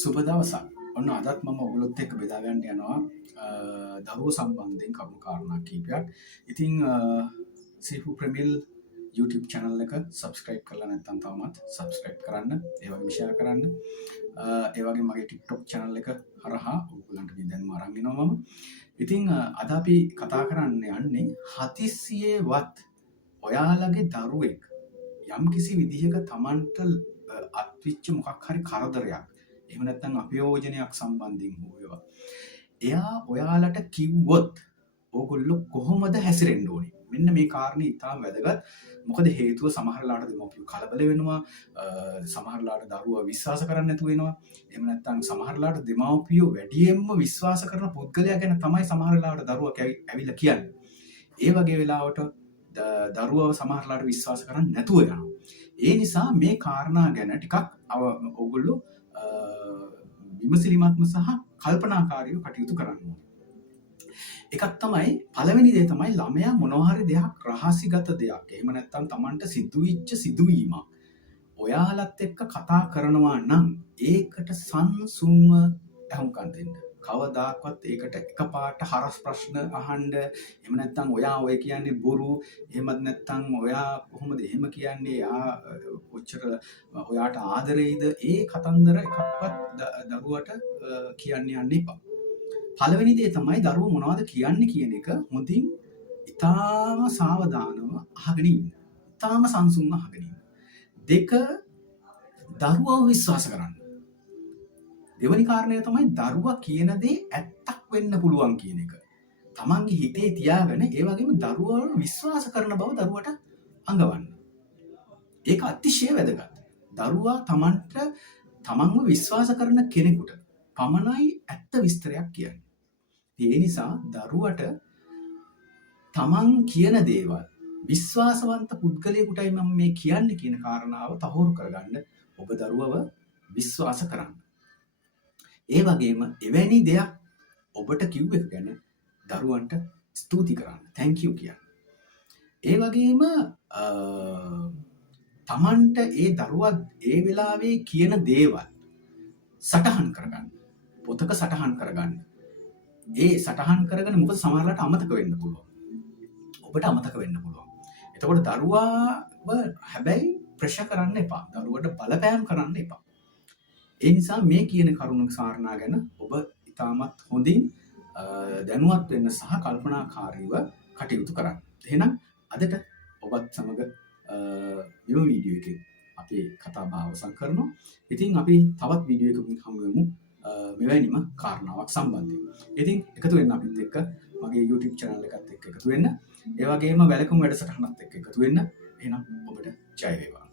සුබ දවසක්. ඔන්න අදත් මම ඔයගොල්ලොත් එක්ක බෙදා ගන්න යනවා දරුවෝ සම්බන්ධයෙන් කරුණු කාරණා කිහිපයක්. ඉතින් සීෆු ප්‍රමිල් YouTube channel එක subscribe කරලා නැත්නම් තවමත් subscribe කරන්න, ඒ වගේම share කරන්න. ඒ වගේම මගේ TikTok channel එක හරහා ඔයගොල්ලන්ට මේ දැනුම අරන් එනවා මම. ඉතින් අද අපි කතා කරන්න යන්නේ හදිස්සියේවත් ඔයාලගේ දරුවෙක් යම්කිසි විදිහක Tamanට අත්විච්ච මොකක් හරි කරදරයක් එහෙම නැත්නම් අපයෝජනයක් සම්බන්ධයෙන් හෝ වේවා. එයා ඔයාලට කිව්වොත් ඕගොල්ලෝ කොහොමද හැසිරෙන්න ඕනේ? මෙන්න මේ කාරණේ ඉතාම වැදගත්. මොකද හේතුව සමහරලාට දෙමව්පියෝ කලබල වෙනවා, සමහරලාට දරුවා විශ්වාස කරන්නේ නැතුව වෙනවා. එහෙම නැත්නම් සමහරලාට දෙමව්පියෝ වැඩියෙන්ම විශ්වාස කරන පුද්ගලයා ගැන තමයි සමහරලාට දරුවා ඇවිල්ලා කියන්නේ. ඒ වගේ වෙලාවට දරුවව සමහරලාට විශ්වාස කරන්නේ නැතුව යනවා. ඒ නිසා මේ කාරණා ගැන ටිකක් ඔයගොල්ලෝ විමසිලිමත්ම සහ කල්පනාකාරීව කටයුතු කරන්න ඕනේ. එකක් තමයි පළවෙනි දේ තමයි ළමයා මොනවා හරි දෙයක් රහසිගත දෙයක්. එහෙම නැත්නම් Tamanට සිදුවිච්ච සිදුවීමක් ඔයාලත් එක්ක කතා කරනවා නම් ඒකට සංසුන්ව අහුම්කම් දෙන්න. කවදාකවත් ඒකට එකපාරට හරස් ප්‍රශ්න අහන්න, එහෙම නැත්නම් ඔයා ඔය කියන්නේ බොරු, එහෙමත් නැත්නම් ඔයා කොහොමද එහෙම කියන්නේ, කොච්චර ඔයාට ආදරෙයිද, ඒ කතන්දර එකක්වත් දරුවට කියන්න යන්න එපා. පළවෙනි දේ තමයි දරුවෝ මොනවද කියන්නේ කියන එක හොඳින් ඉතාම සාවධානව අහගෙන ඉන්න. ඉතාම සංසුන්ව අහගෙන ඉන්න. දෙක, දරුවව විශ්වාස කරන්න. දෙවැනි කාරණය තමයි දරුවා කියන දේ ඇත්තක් වෙන්න පුළුවන් කියන එක. තමන්ගේ හිතේ තියාගෙන ඒ වගේම දරුවව විශ්වාස කරන බව දරුවට අඟවන්න. ඒක අතිශය වැදගත්. දරුවා තමන්ව විශ්වාස කරන කෙනෙකුට පමණයි ඇත්ත විස්තරයක් කියන්නේ. ඒ නිසා දරුවට තමන් කියන දේවල් විශ්වාසවන්ත පුද්ගලයෙකුටයි මම මේ කියන්නේ කියන කාරණාව තහවුරු කරගන්න ඔබ දරුවව විශ්වාස කරන්න. ඒ වගේම එවැනි දෙයක් ඔබට කිව්ව එක ගැන දරුවන්ට ස්තුති කරන්න. thank you කියන්න. ඒ වගේම තමන්ට ඒ දරුවා ඒ වෙලාවේ කියන දේවල් සටහන් කරගන්න. පොතක සටහන් කරගන්න. ඒ සටහන් කරගෙන මොකද සමහරවිට අමතක වෙන්න පුළුවන්. ඔබට අමතක වෙන්න පුළුවන්. එතකොට දරුවාව හැබැයි ප්‍රෙෂර් කරන්න එපා. දරුවට බලපෑම් කරන්න එපා. ඒ නිසා මේ කියන කරුණු කාරණා ගැන ඔබ ඉතාමත් හොඳින් දැනුවත් වෙන්න සහ කල්පනාකාරීව කටයුතු කරන්න. එහෙනම් අදට ඔබත් සමග මෙම වීඩියෝ එකේ අපි කතා බහ අවසන් කරනවා. ඉතින් අපි තවත් වීඩියෝ එකකින් හමු වෙමු මෙවැනිම කාරණාවක් සම්බන්ධයෙන්. ඉතින් එකතු වෙන්න අපිත් එක්ක මගේ YouTube channel එකත් එක්ක එකතු වෙන්න. ඒ වගේම වැලකුම් වැඩසටහනත් එක්ක එකතු වෙන්න. එහෙනම් ඔබට ජය වේවා.